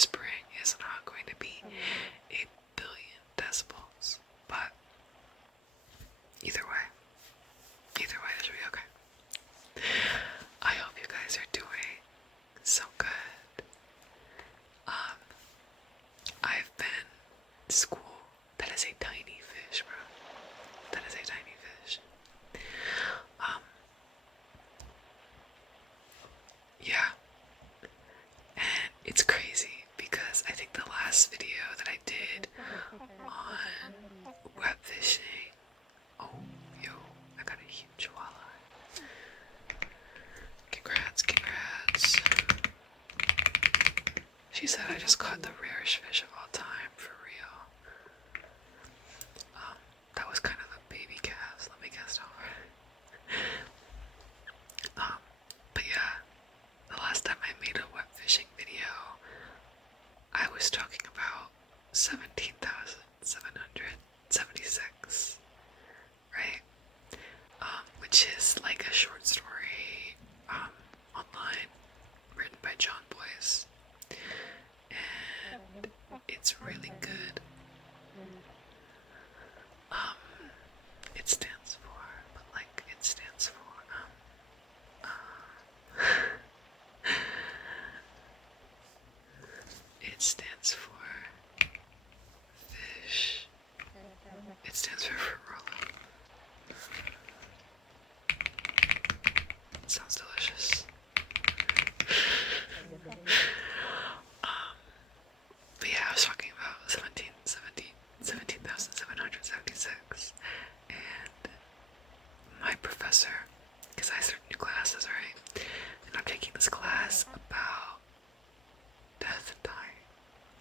whispering is not going to be 8 billion decibels, but either way it should be okay. I hope you guys are doing so good. I've been to school. That is a tiny fish, bro. That is a tiny fish. Yeah. And it's crazy because I think the last video that I did on web fishing. Oh, yo, I got a huge walleye. Congrats. She said I just caught the rarest fish of all time, for real. That was kind of a baby cast, let me cast over. But yeah, the last time I made a web fishing video, I was talking about 17,776, right? Which is like a short story online written by John Boyce, and it's really good. It stands for, it stands for fish. It stands for Rolla. It sounds delicious. But yeah, I was talking about 17,776, and my professor, because I started new classes, right? And I'm taking this class about death and dying,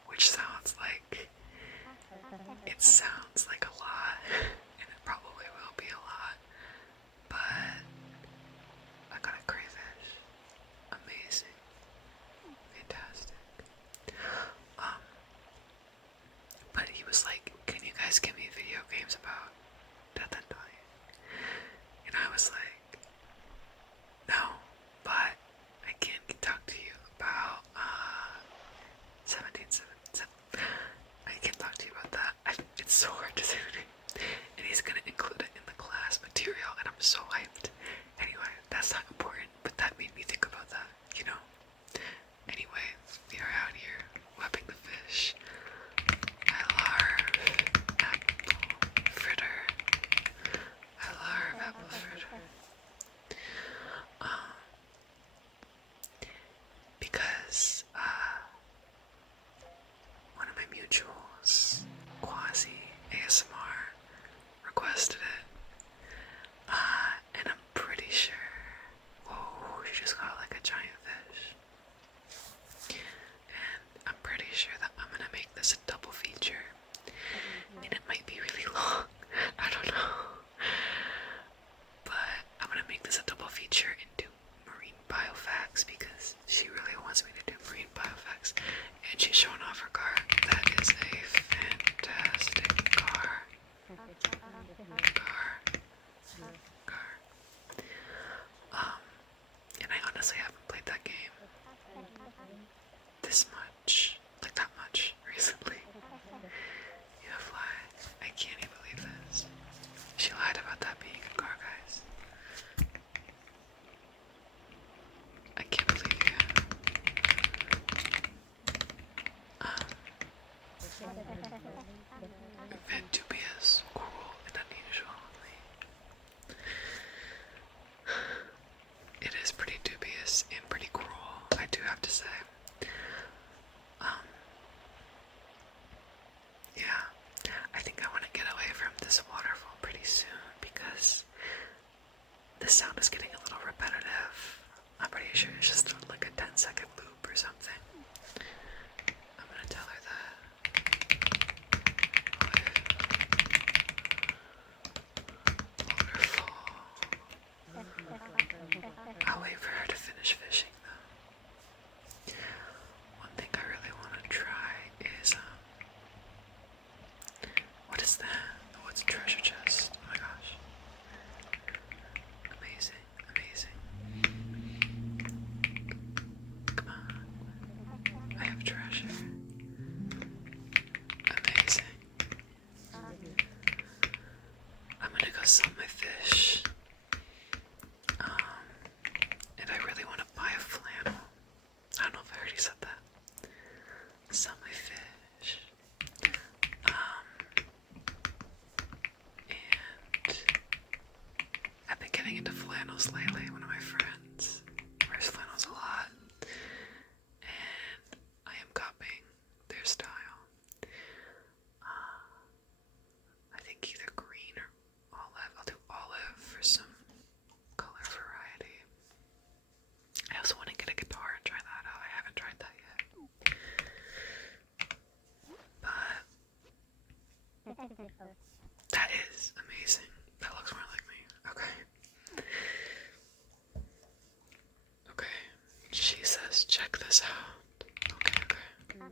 which sounds like a lot, and it probably will be a lot, but I got a crayfish. Amazing. Fantastic. But he was like, can you guys give me video games about death and dying? And I was like, no, but I can talk to you about 1777. I can talk to you about that. It's so hard to say the name. And he's gonna include it in the class material, and I'm so hyped. Anyway, that's not important, but that made me think about that, you know? Anyway, we are out here webbing the fish. I love apple fritter. Because one of my mutuals, Quasi ASMR, requested it. And I'm pretty sure. Whoa, she just got like a giant fish. And I'm pretty sure that I'm gonna make this a double feature. And it might be really long. I don't know. But I'm gonna make this a double feature and do marine biofacts because she really wants me to do marine biofacts. And she's showing off her car. That is a fantastic car. And I honestly haven't played that game this much, like that much, recently. Yeah, fly. I can't even believe this. She lied about that being a car, guys. I can't believe it. Dubious, cruel, and unusual. It is pretty dubious and pretty cruel, I do have to say. sell my fish. And I really want to buy a flannel. I don't know if I already said that. Sell my fish. And I've been getting into flannels lately. One of my friends wears flannels a lot. And I am copying their style. I think either green or olive. I'll do olive for some color variety. I also want to get a guitar and try that out. I haven't tried that yet. But that is amazing. That looks more like me. Okay. Okay. She says, check this out. Okay, okay. Man,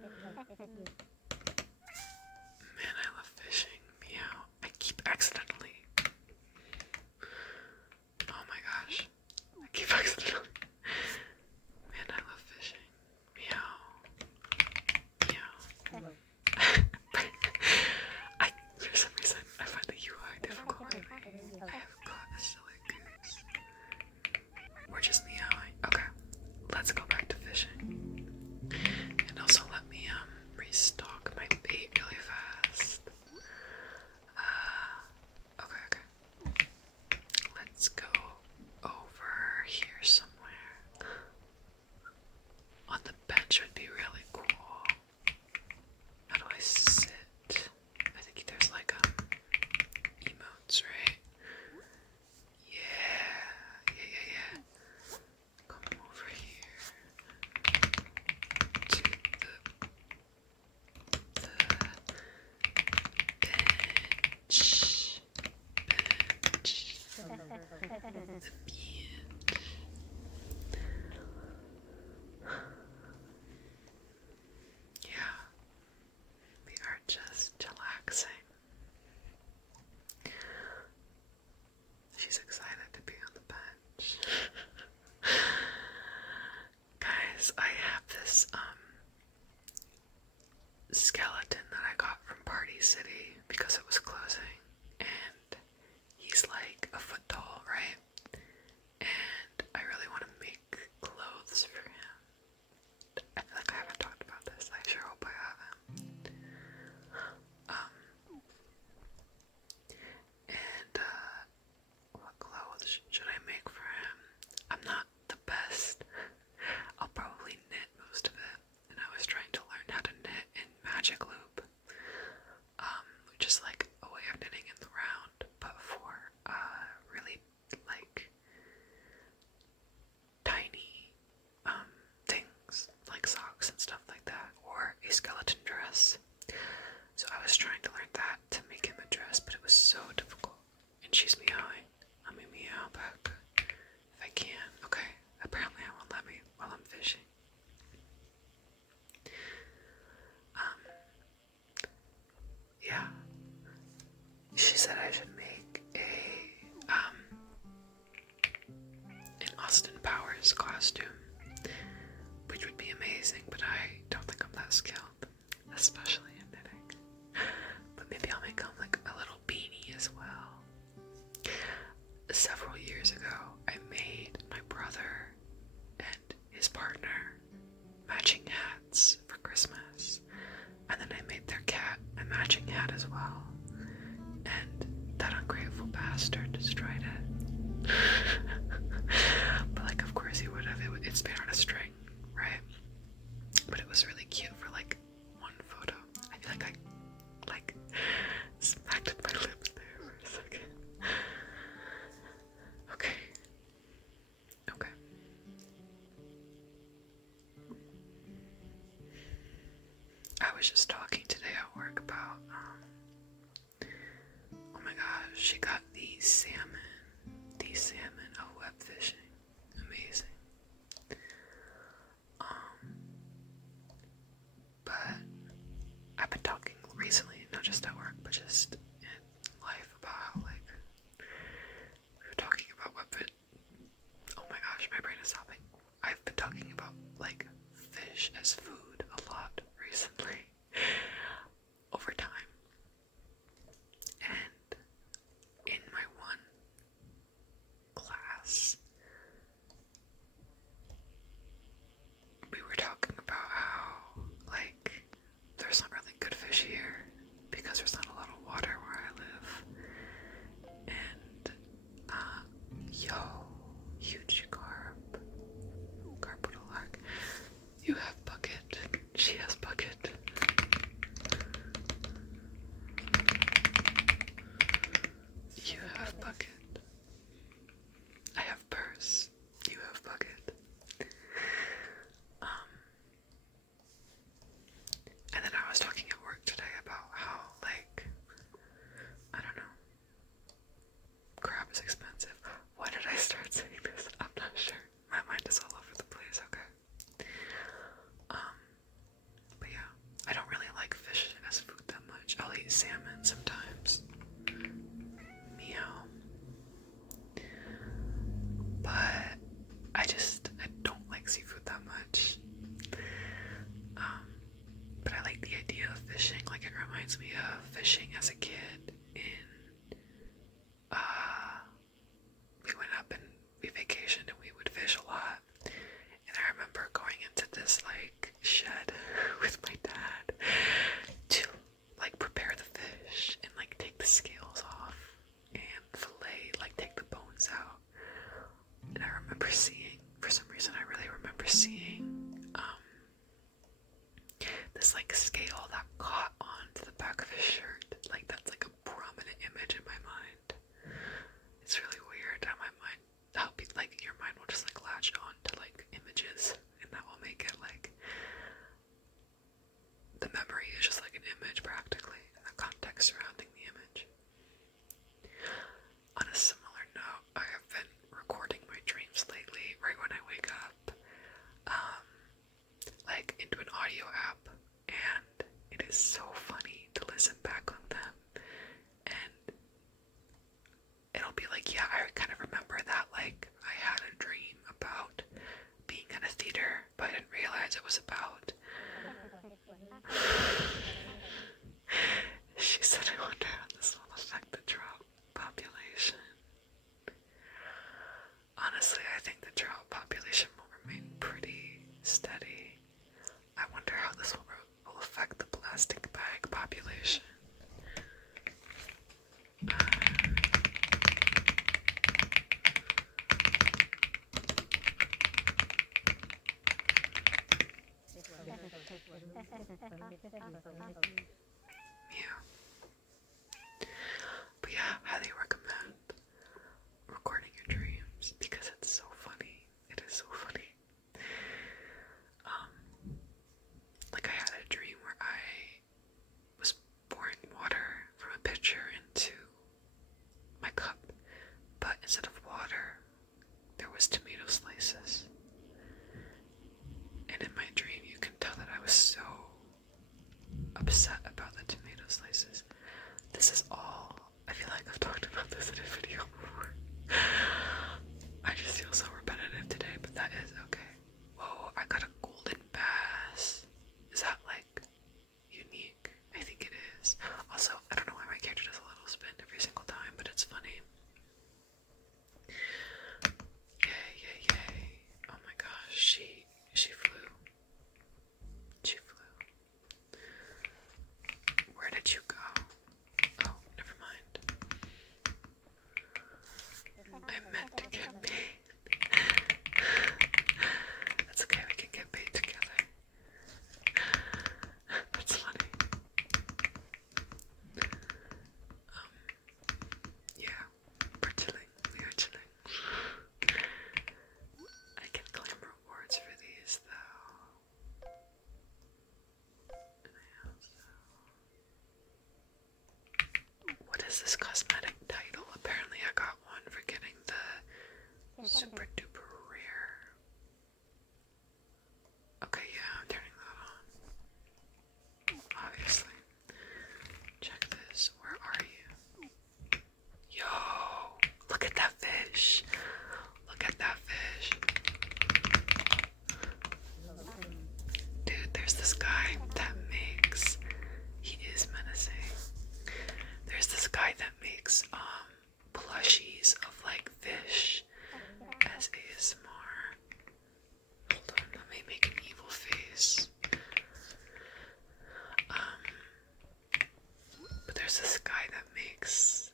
I love fishing. Meow. I keep accidentally. Oh my gosh. I keep accidentally. Man, I love fishing. Meow. Meow. For some reason, I find the UI difficult. I have got a silly goose. We're just meowing. Okay, let's go back to fishing. And also let me restock my bait really fast. Okay. Let's go over here somewhere. On the bench would be really cool. How do I sit? I think there's like emotes, right? Yeah. Come over here to the bench. The bench. Yeah, we are just chillaxing. She's excited to be on the bench. Guys, I have this skeleton that I got from Party City because it was closing, and he's like a foot tall, right? And I really want to make clothes for him. I feel like I haven't talked about this. I sure hope I haven't. And what clothes should I make for him? I'm not the best. I'll probably knit most of it. And I was trying to learn how to knit in Magic Loop, which is like a way of knitting in the round, but for really like tiny things like socks and stuff like that, or a skeleton dress. So I was trying to learn that to make him a dress, but it was so difficult. And she's meowing. Let me meow back if I can. Okay, apparently it won't let me while I'm fishing. Yeah. She said I should make an Austin Powers costume, which would be amazing, but I don't think I'm that skilled, especially in knitting. But maybe I'll make him like a little beanie as well. Several years ago, I made my brother and his partner matching hats for Christmas, and then I made their cat a matching hat as well, and that ungrateful bastard destroyed it. But like, of course he would have. It's made on a string, right? But it was really cute for like one photo. I feel like I smacked my lips there for a second. Okay. I was just talking today at work about, oh my gosh, she got these salmon of web fishing. Amazing. But I've been talking recently, not just at work, but just in life, about how, like, we were talking about oh my gosh, my brain is stopping. I've been talking about, like, fish as food a lot recently, over time. And in my one salmon sometimes. Meow. But I don't like seafood that much. But I like the idea of fishing. Like, it reminds me of fishing as a kid we went up and we vacationed and we would fish a lot. And I remember going into this like shed with my dad to like prepare the fish and like take the scales off and fillet, like take the bones out. And I remember seeing, for some reason I really remember seeing this like scale that caught onto the back of his shirt. Like, that's like a prominent image in my mind. It's really weird how my mind, like your mind will just like latch on to like images, and that will make it like the memory is just like an image practically, and the context surrounding the image. On a similar note, I have been recording my dreams lately right when I wake up, like into an audio app, and it is so funny to listen back on them, and it'll be like, yeah, I kind of remember that, like, I had a dream about being at a theater, but I didn't realize it was about. She said, I wonder how this will affect the trout population. Honestly, I think the trout population will remain pretty steady. I wonder how this will affect the plastic bag population. Yeah. But yeah, highly recommend recording your dreams because it's so funny. It is so funny. Like, I had a dream where I was pouring water from a pitcher into my cup, but instead of water, there was tomato slices. And in my dream, you can tell that I was so upset about the tomato slices. This is all, I feel like I've talked about this in a video before. I just feel so repetitive today, but that is okay. Whoa, I got a golden bass. Is that like unique? I think it is. Also, I don't know why my character does a little spin every single time, but it's funny. Yay, yay, yay. Oh my gosh, she flew. She flew. Where did you go? Oh, never mind. I meant to get bait. That's okay, we can get bait together. That's funny. Yeah, we're chilling. We are chilling. I can claim rewards for these though. And I also... What is this cosmetic title? Apparently I got one for getting the super duper rare. Okay, yeah, I'm turning that on. Obviously. Check this. Where are you? Yo! Look at that fish! Look at that fish! Dude, there's this guy that makes... He is menacing. There's this guy that makes plushies of like fish as ASMR. Hold on, let me make an evil face. But there's this guy that makes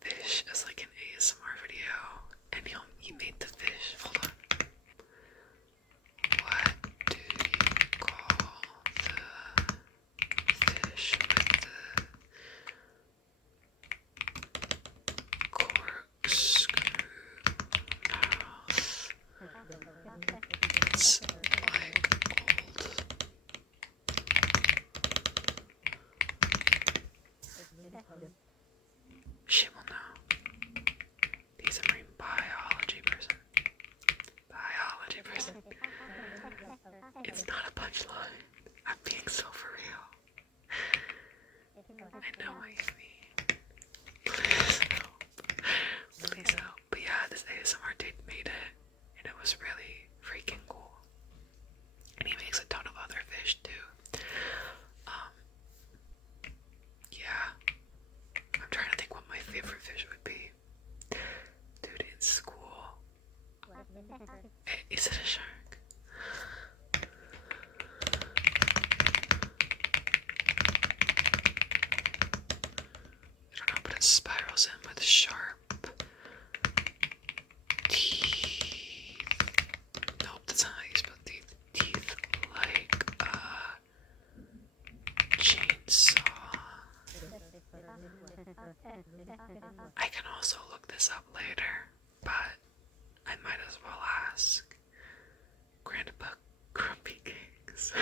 fish as like an ASMR video, and he made the fish. Hold on. What do you call the fish with the corkscrew mouth? It's like old. She will know. He's a marine biology person. Biology person. It's not a punchline. I'm being so for real. spirals in with sharp teeth. Nope, that's not how you spell teeth. Teeth like a chainsaw. I can also look this up later, but I might as well ask Grandpa Grumpy Cakes.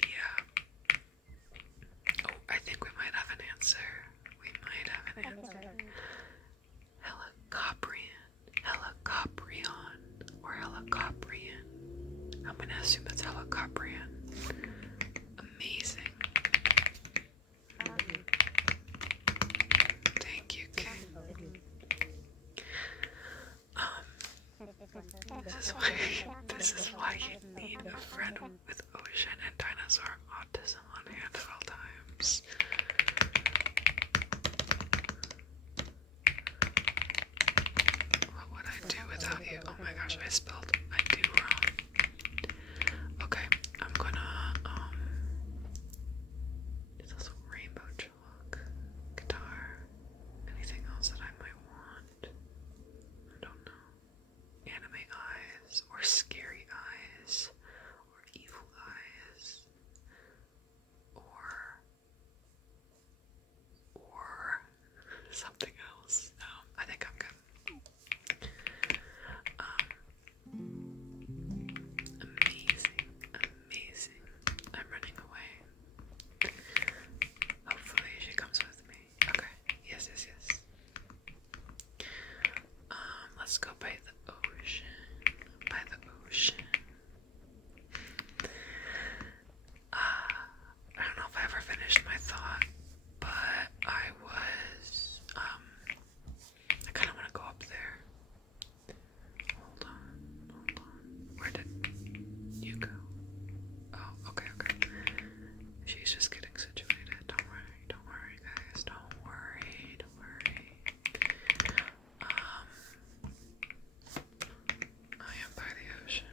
Yeah. Oh, I think we might have an answer. We might have an answer. Helicoprion, or Helicoprion. I'm gonna assume that's Helicoprion. Amazing. Thank you, King. This is why you need a friend with ocean and dinosaur autism on hand at all times. What would I do without you? Oh my gosh, I spelled I do wrong. Okay, I'm gonna it's also rainbow chalk, guitar, anything else that I might want. I don't know. Anime eyes, or scary eyes, or evil eyes, or something else. No, I think I'm good. Amazing, amazing. I'm running away. Hopefully she comes with me. Okay, yes. Let's go by the ocean. By the ocean. I don't know if I ever finished my thought, but I kind of want to go up there. Hold on. Where did you go? Oh, okay. She's just getting situated. Don't worry, guys. Don't worry. I am by the ocean.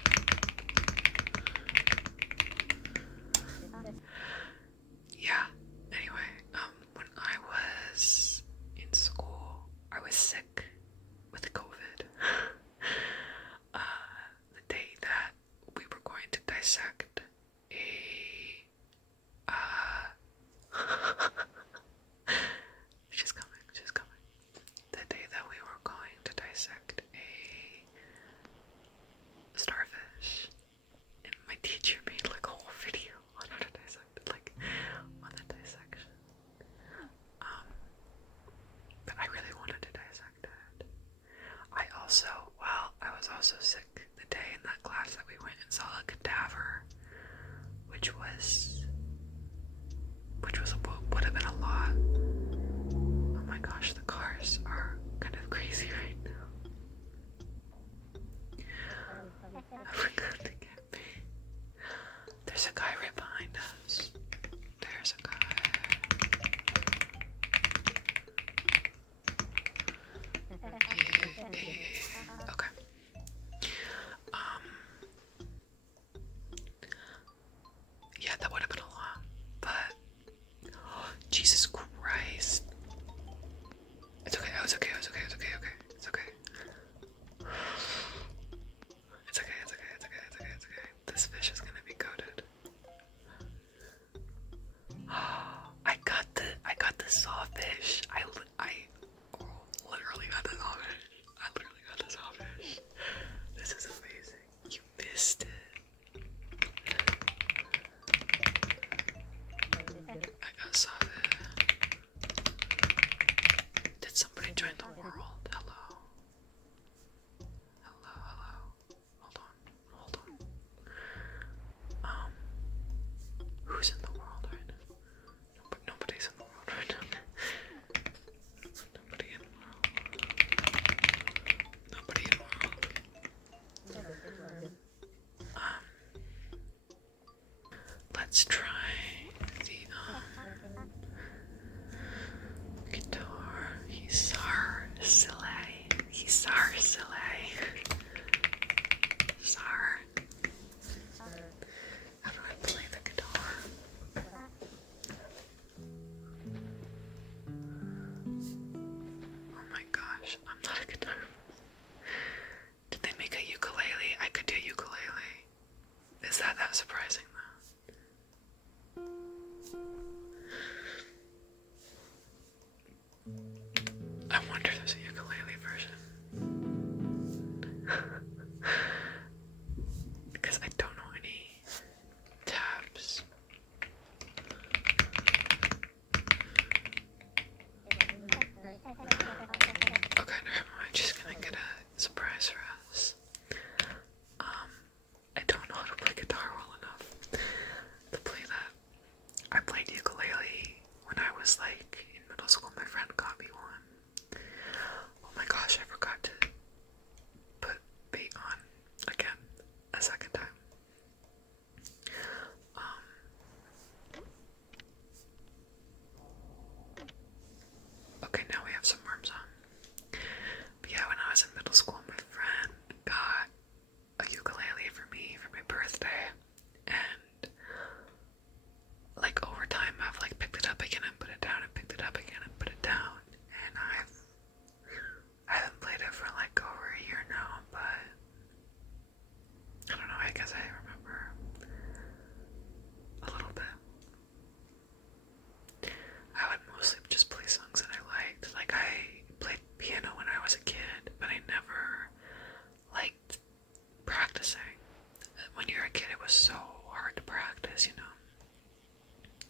Yeah. Anyway, when I was in school, I was sick with COVID. The day that we were going to dissect a she's coming. The day that we were going to dissect a starfish, and my teacher made like a whole video on how to dissect it, like on the dissection. But I really wanted to dissect it. I was also sick the day in that class that we went and saw a cadaver, which would have been a lot. Oh my gosh, the cars are kind of crazy right now. I forgot to get me. There's a guy right behind us. There's a guy. Yeah. Okay. Yeah, that would have been a lot, but Jesus Christ. It's okay. It's okay. This fish is gonna be goated. I got the sawfish. I literally got the sawfish. This is amazing. You missed it. I got sawfish. Did somebody join the world? Hello. Hold on. Who's in the world right now? Nobody's in the world right now. Nobody in the world. Let's try the guitar. Hisar Silay. How do I play the guitar? guess I remember a little bit. I would mostly just play songs that I liked. Like, I played piano when I was a kid, but I never liked practicing. When you're a kid, it was so hard to practice, you know?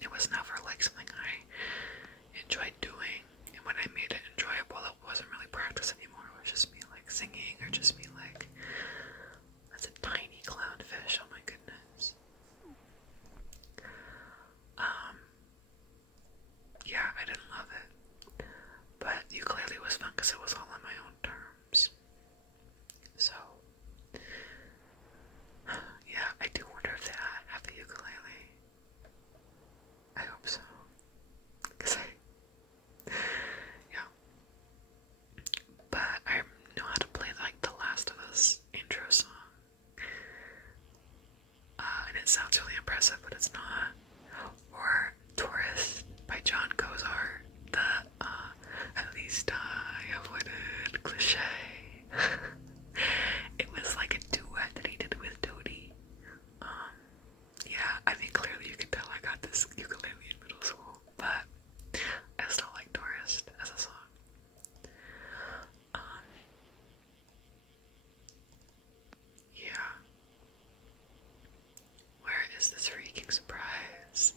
It was never like something I enjoyed doing, and when I made it enjoyable, it wasn't really practice anymore. It was just me like singing, or just me like, that's a tiny clownfish, oh my goodness. Yeah, I didn't love it, but ukulele was fun because it was all on my own terms. So, yeah, I do wonder if they have the ukulele. I hope so, because yeah. But I know how to play like the Last of Us intro song. And it sounds really impressive, but it's not. Or Tourist by John Cozart, the at least I avoided cliche. It was like a duet that he did with Dodie. Yeah, I mean, clearly you can tell I got this ukulele in middle school, but I still like Tourist as a song. Yeah. Where is this freaking surprise?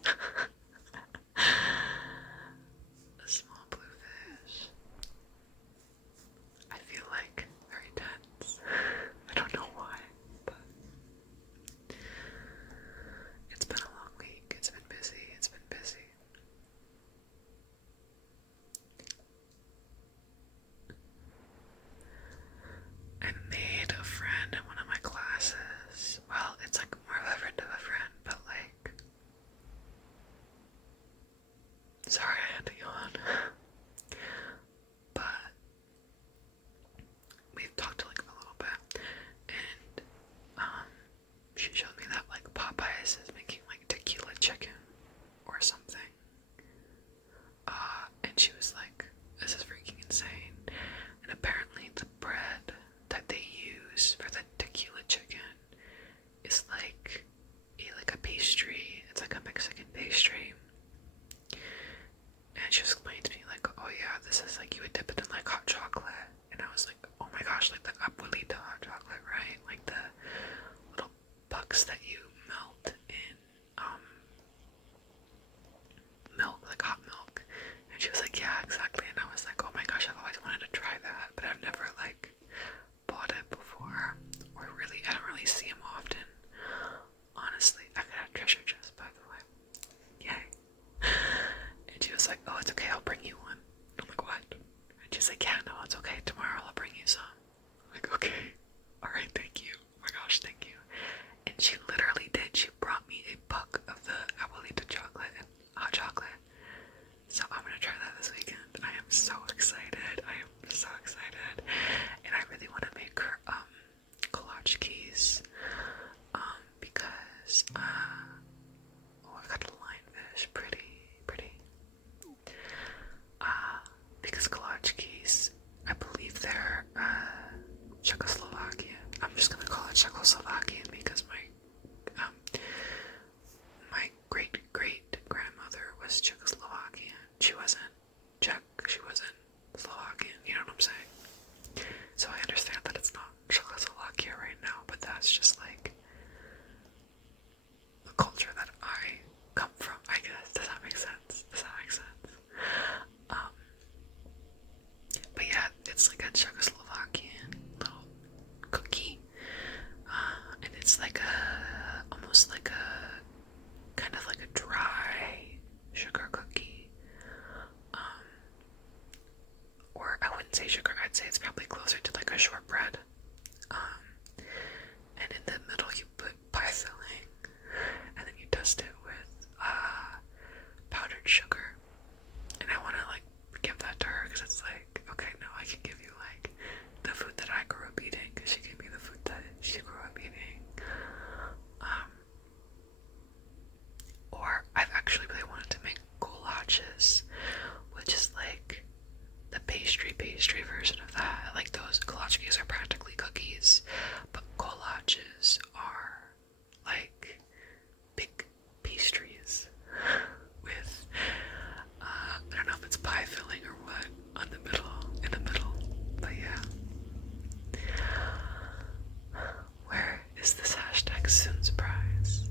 is this hashtag Soon's prize?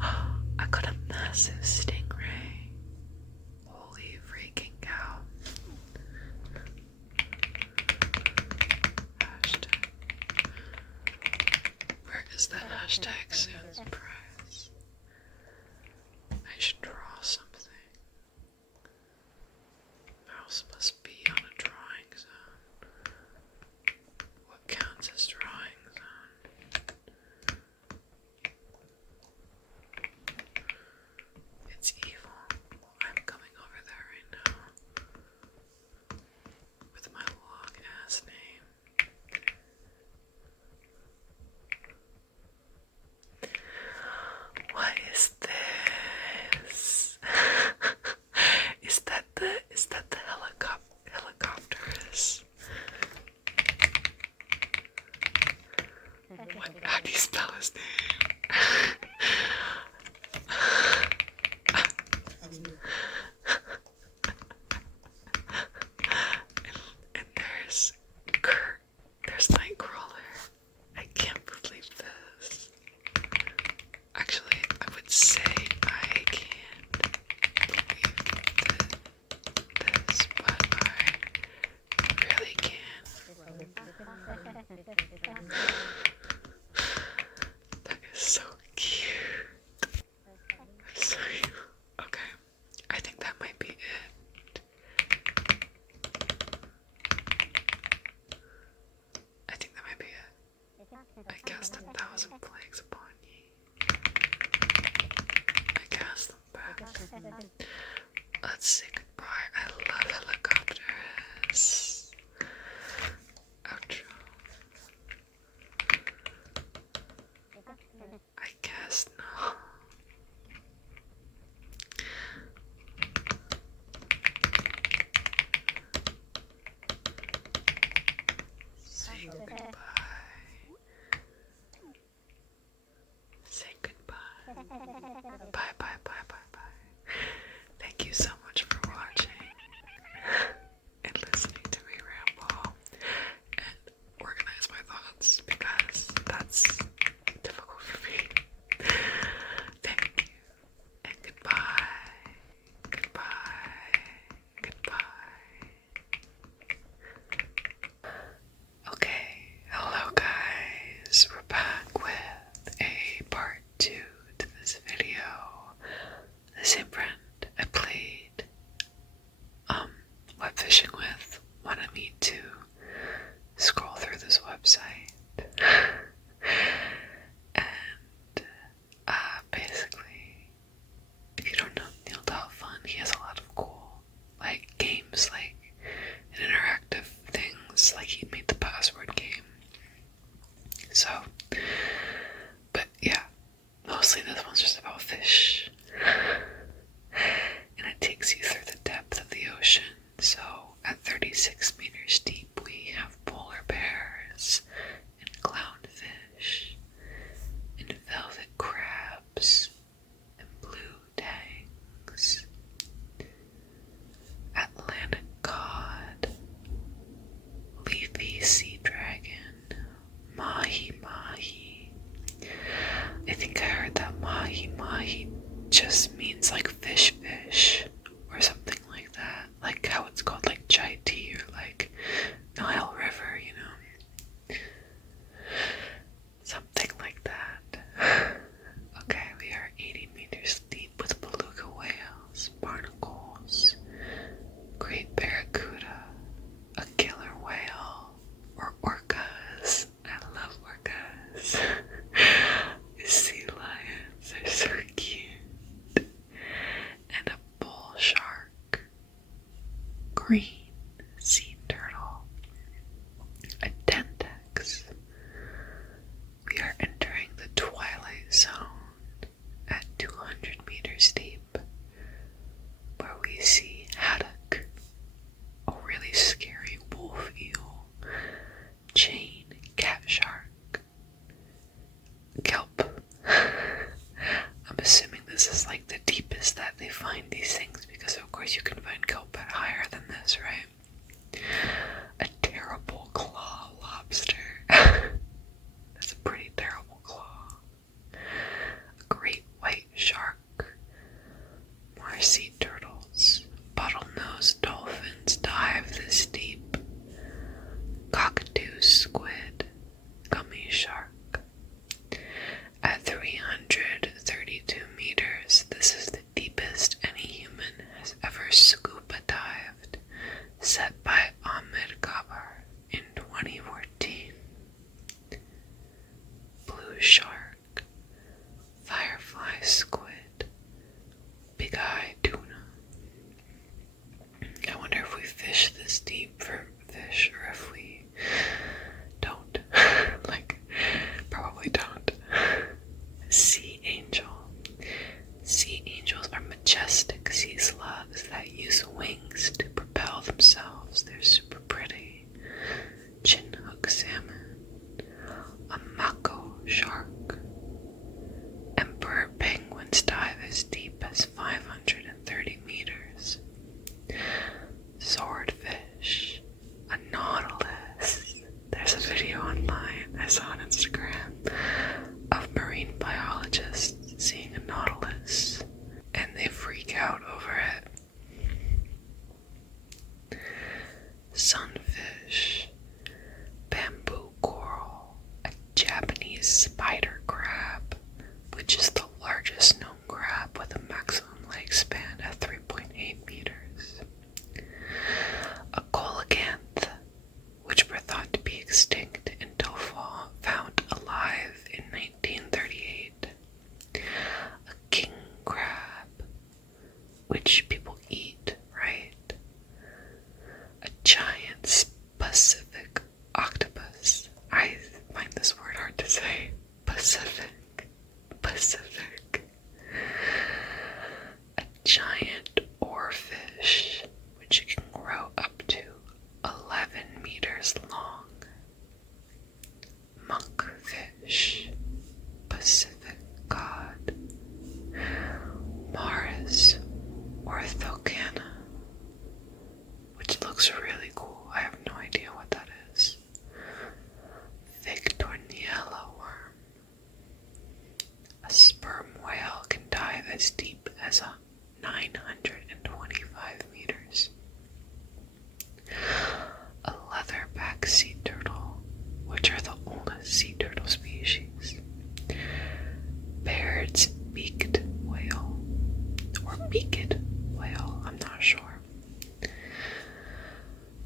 I got a massive stingray. Holy freaking cow. Hashtag. Where is the hashtag Soon's prize? I should draw something. Mouse must be on a drawing zone. What counts as drawing zone? It's evil. I'm coming over there right now with my long ass name. What is this? Is that the helicopters? What? How do you spell his name? and there's Nightcrawler. I can't believe this. Actually, I would say I can't believe this, but I really can. That is so cute. So cute. Okay, I think that might be it. I think that might be it. I cast 1,000 plagues upon ye. I cast them back. Let's say goodbye. I love helicopters. Outro. I guess no. Say goodbye. Say goodbye. Bye, bye, bye, bye, bye. Thank you so much for watching and listening to me ramble and organize my thoughts because that's difficult for me. Thank you and goodbye. Goodbye. Goodbye. Okay, hello guys. We're back with a part 2 to this video. Pacific. A giant oarfish, which can grow up to 11 meters long. Monkfish, Pacific cod. Maris orthocana, which looks really cool. I have no idea what that is. Victorniella worm. A sperm whale can dive as deep as 925 meters. A leatherback sea turtle, which are the oldest sea turtle species. Baird's beaked whale, or beaked whale, I'm not sure.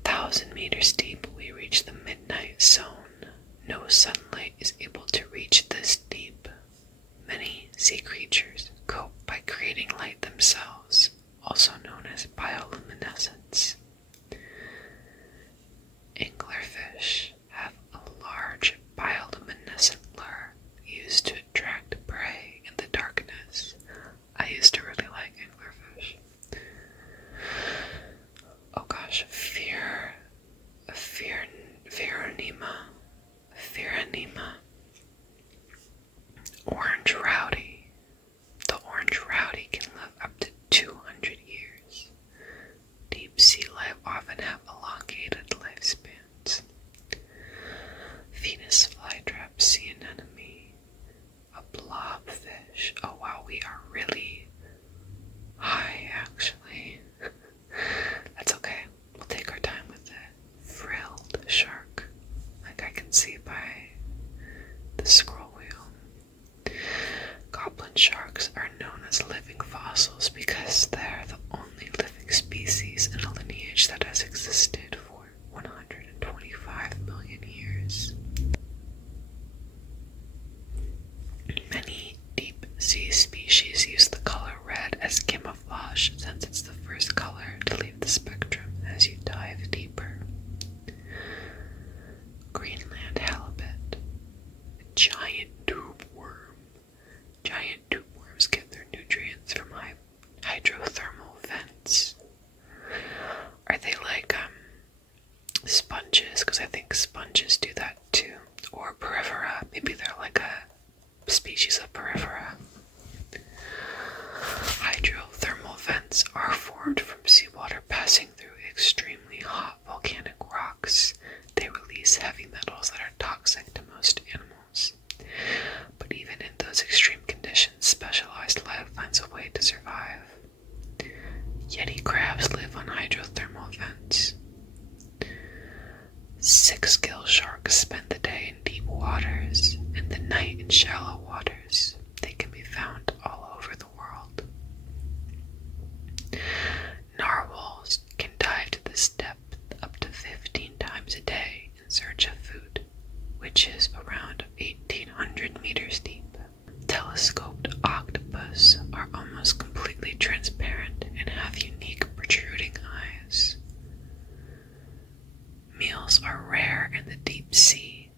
1,000 meters deep, we reach the midnight zone. No sunlight is able to reach this deep. Many sea creatures cope by creating light themselves, also known as bioluminescence. Anglerfish have a large bioluminescent lure used to attract prey in the darkness. I used to really like anglerfish. Oh gosh, Pheronema. Orange rowdy. The orange rowdy can live up to 200 years. Deep sea life often have elongated lifespans. Venus flytrap sea anemone. A blobfish. Oh wow, we are really high actually. That's okay. We'll take our time with it. Frilled shark. Like I can see by the scroll wheel. Goblin sharks are known as living fossils because they're the only living species in a lineage that has existed for 125 million years. Many deep sea species use the color red as camouflage since it's the first color to leave the spectrum as you dive deeper. Greenland halibut. A giant tube worm. Giant tube worms get their nutrients from hydrothermal vents. Are they like sponges? Because I think sponges do that too. Or porifera. Maybe they're like a species of porifera. Hydrothermal vents are formed from seawater passing through extremely hot volcanic rocks. They release heavy metals that are toxic to most animals. But even in those extreme conditions, specialized life finds a way to survive. Yeti crabs live on hydrothermal vents. Six-gill sharks spend the day in deep waters and the night in shallow waters. They can be found all over the world. Narwhals can dive to this depth up to 15 times a day in search of food, which is around 1,800 meters deep. Telescoped octopus are almost completely transparent and have unique protruding eyes. Meals are rare in the deep sea.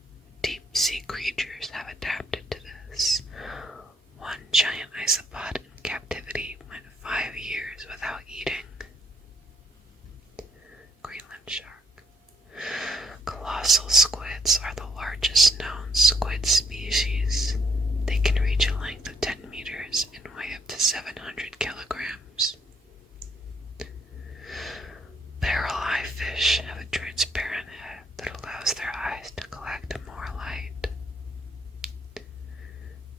Deep sea creatures have adapted to this. One giant isopod in captivity went 5 years without eating. Greenland shark. Colossal squids are the largest known squid species. They can reach a length of 10 meters and weigh up to 700 kilograms. Barrel eye fish have a transparent head that allows their eyes to collect more light.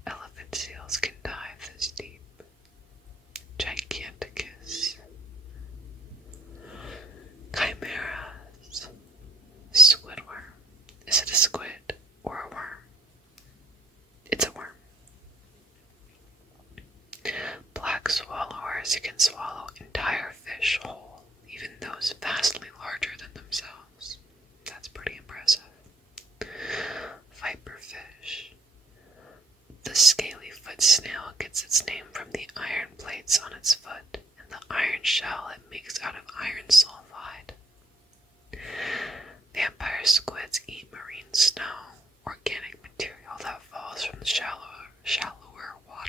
Elephant seals can dive this deep. Giganticus. Chimeras. Squidworm. Is it a squid or a worm? It's a worm. Black swallowers can swallow entire fish whole, even those vastly larger than themselves. That's pretty impressive. Viperfish. The scaly-foot snail gets its name from the iron plates on its foot and the iron shell it makes out of iron sulfide. Vampire squids eat marine snow, organic material that falls from the shallower water.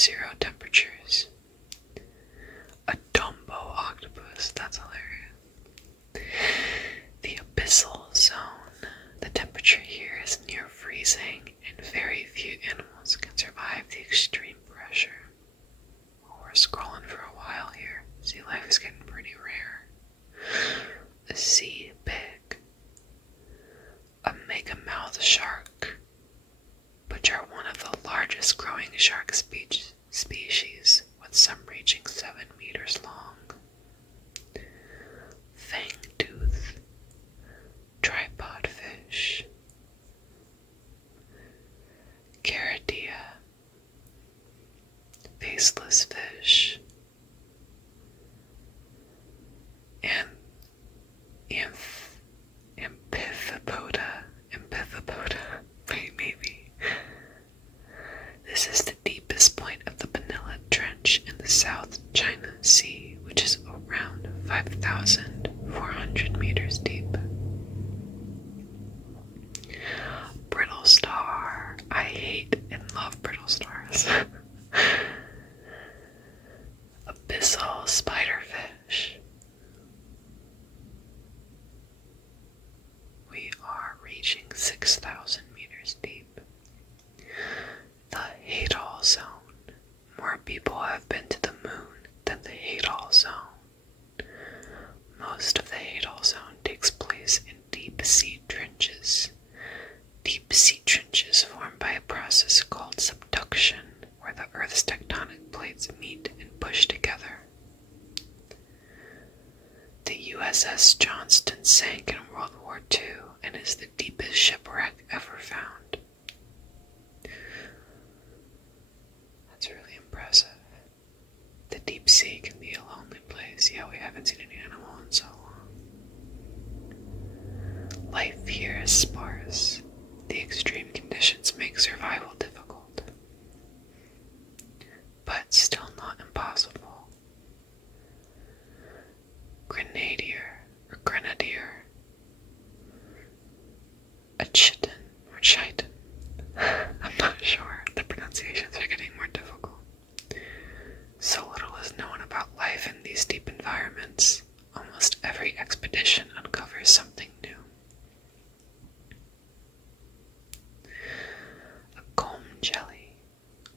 sub-zero temperatures. A Dumbo octopus, that's hilarious. The abyssal zone. The temperature here is near freezing, and very few animals can survive the extreme pressure. We're scrolling for a while here. Sea life is getting pretty rare. The sea pig. A megamouth shark, which are one of the largest growing shark species, with some reaching 7 meters long. Fangtooth. Tripod fish. Caradia. Faceless fish. And Amphipoda. Wait, maybe. This is the deepest point of the Manila Trench in the South China Sea, which is around 5,400 meters deep. Brittle star. I hate and love brittle stars. Abyssal spiderfish. We are reaching 6,000 meters deep. The Hadal Zone. More people have been to the moon than the Hadal Zone. Most of the Hadal Zone takes place in deep sea trenches. Deep sea trenches formed by a process called subduction, where the Earth's tectonic plates meet and push together. The USS Johnston sank in World War II and is the deepest shipwreck ever found. That's really impressive. The deep sea can be a lonely place. Yeah, we haven't seen any animal in so long. Life here is sparse. The extreme conditions make survival difficult, but still not impossible. Grenadier, a chitin or chitin. I'm not sure. The pronunciations are getting more difficult. So little is known about life in these deep environments. Almost every expedition uncovers something new. A comb jelly.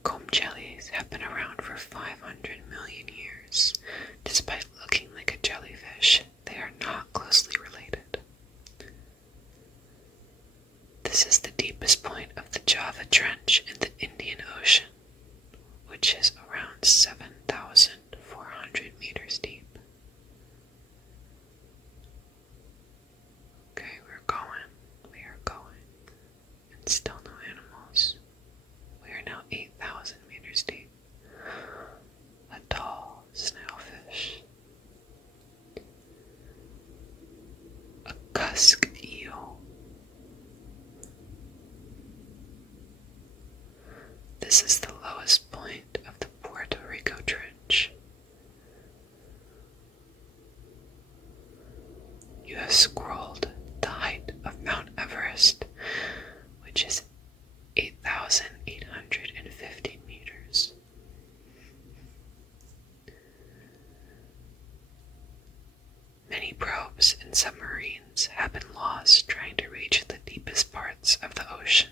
Comb jellies have been around for 500 million years. Despite looking like a jellyfish, they are not closely related. This is the deepest point of the Java Trench in the Indian Ocean, which is around 7,400 meters deep. Okay, we are going, and still no animals. We are now 8,000 meters deep. A tall snailfish. A cusk eel. This is the lowest point of the Puerto Rico Trench. You have scrolled the height of Mount Everest, which is 8,850 meters. Many probes and submarines have been lost trying to reach the deepest parts of the ocean.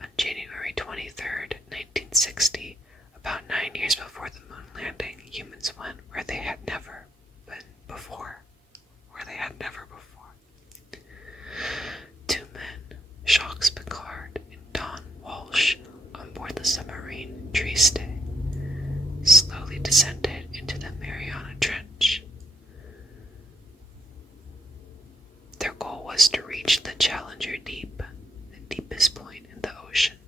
On January 23rd, 1960, about 9 years before the moon landing, humans went where they had never before. Two men, Jacques Picard and Don Walsh, on board the submarine Trieste, slowly descended into the Mariana Trench. Their goal was to reach the Challenger Deep, the deepest point in the ocean.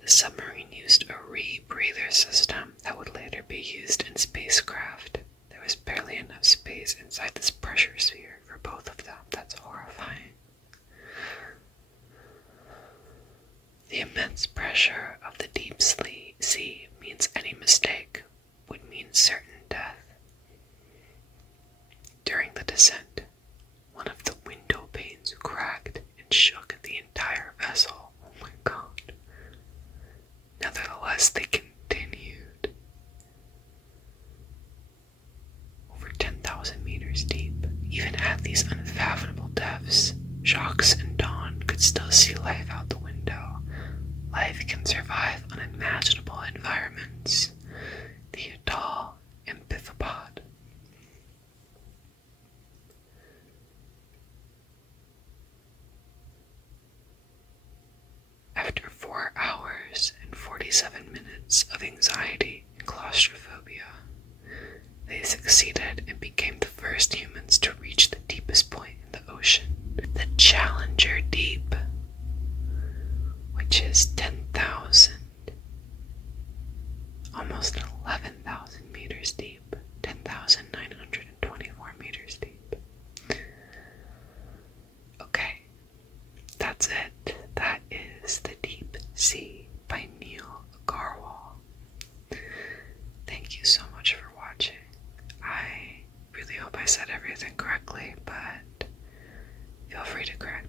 The submarine used a rebreather system that would later be used in spacecraft. There was barely enough space inside this pressure sphere for both of them. That's horrifying. The immense pressure of the deep sea means any mistake would mean certain death. During the descent, one of the window panes cracked and shook the entire shocks and dawn could still see life out the window. Life can survive unimaginable environments. The atoll amphipod. After 4 hours and 47 minutes of anxiety and claustrophobia, they succeeded and became the first humans to reach the deepest point in the ocean, the Challenger Deep, which is 10,000, almost 11,000 meters deep, 10,924 meters deep. Okay, that's it. That is The Deep Sea by Neal Garwal. Thank you so much for watching. I really hope I said everything correctly, but feel free to correct